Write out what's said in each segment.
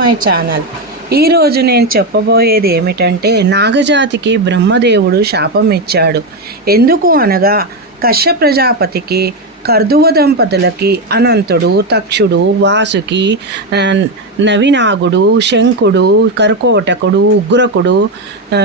My channel. ఈరోజు నేను చెప్పబోయేది ఏమిటంటే నాగజాతికి బ్రహ్మదేవుడు శాపం ఇచ్చాడు. ఎందుకు అనగా కశ్య ప్రజాపతికి కర్దువ దంపతులకి అనంతుడు తక్షుడు వాసుకి నవినాగుడు శంకుడు కర్కోటకుడు ఉగ్రకుడు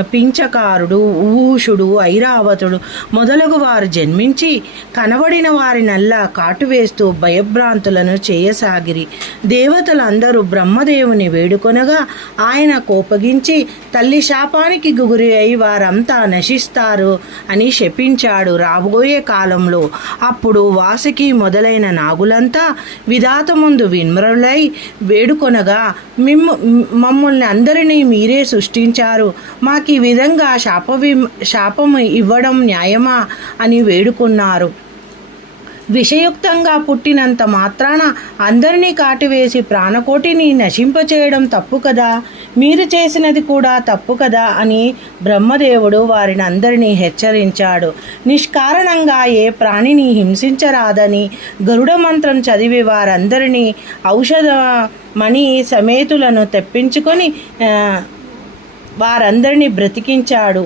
పించకారుడు ఊషుడు ఐరావతుడు మొదలగు వారు జన్మించి కనబడిన వారినల్లా కాటువేస్తూ భయభ్రాంతులను చేయసాగిరి. దేవతలందరూ బ్రహ్మదేవుని వేడుకొనగా ఆయన కోపగించి తల్లి శాపానికి గురి అయి వారంతా నశిస్తారు అని శపించాడు రాబోయే కాలంలో. అప్పుడు వాసుకి మొదలైన నాగులంతా విధాత ముందు విన్మరులై వేడుకొనగా మిమ్ము మమ్మల్ని అందరినీ మీరే సృష్టించారు. మాకు ఈ విధంగా శాప శాపం ఇవ్వడం న్యాయమా? అని వేడుకున్నారు. విషయుక్తంగా పుట్టినంత మాత్రాన అందరినీ కాటివేసి ప్రాణకోటిని నశింపచేయడం తప్పు కదా? మీరు చేసినది కూడా తప్పు కదా? అని బ్రహ్మదేవుడు వారిని అందరినీ హెచ్చరించాడు. నిష్కారణంగా ఏ ప్రాణిని హింసించరాదని గరుడ మంత్రం చదివి వారందరినీ ఔషధ మణి సమేతులను తెప్పించుకొని వారందరినీ బ్రతికించాడు.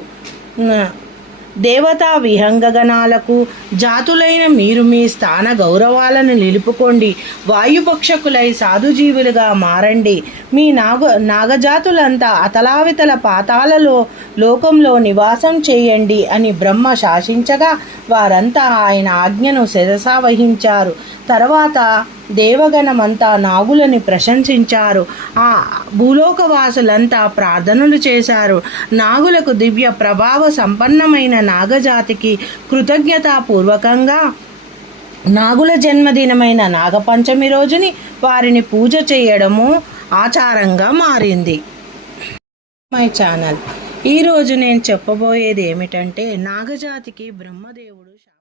దేవతా విహంగగణాలకు జాతులైన మీరు మీ స్థాన గౌరవాలను నిలుపుకోండి. వాయుపక్షకులై సాధుజీవులుగా మారండి. మీ నాగ నాగజాతులంతా అతలావితల పాతాలలో లోకంలో నివాసం చేయండి అని బ్రహ్మ శాసించగా వారంతా ఆయన ఆజ్ఞను శిరసావహించారు తర్వాత దేవగణమంతా నాగులని ప్రశంసించారు. ఆ భూలోకవాసులంతా ప్రార్థనలు చేశారు. నాగులకు దివ్య ప్రభావ సంపన్నమైన నాగజాతికి కృతజ్ఞతాపూర్వకంగా నాగుల జన్మదినమైన నాగపంచమి రోజుని వారిని పూజ చేయడము ఆచారంగా మారింది. My channel. ఈరోజు నేను చెప్పబోయేది ఏమిటంటే నాగజాతికి బ్రహ్మదేవుడు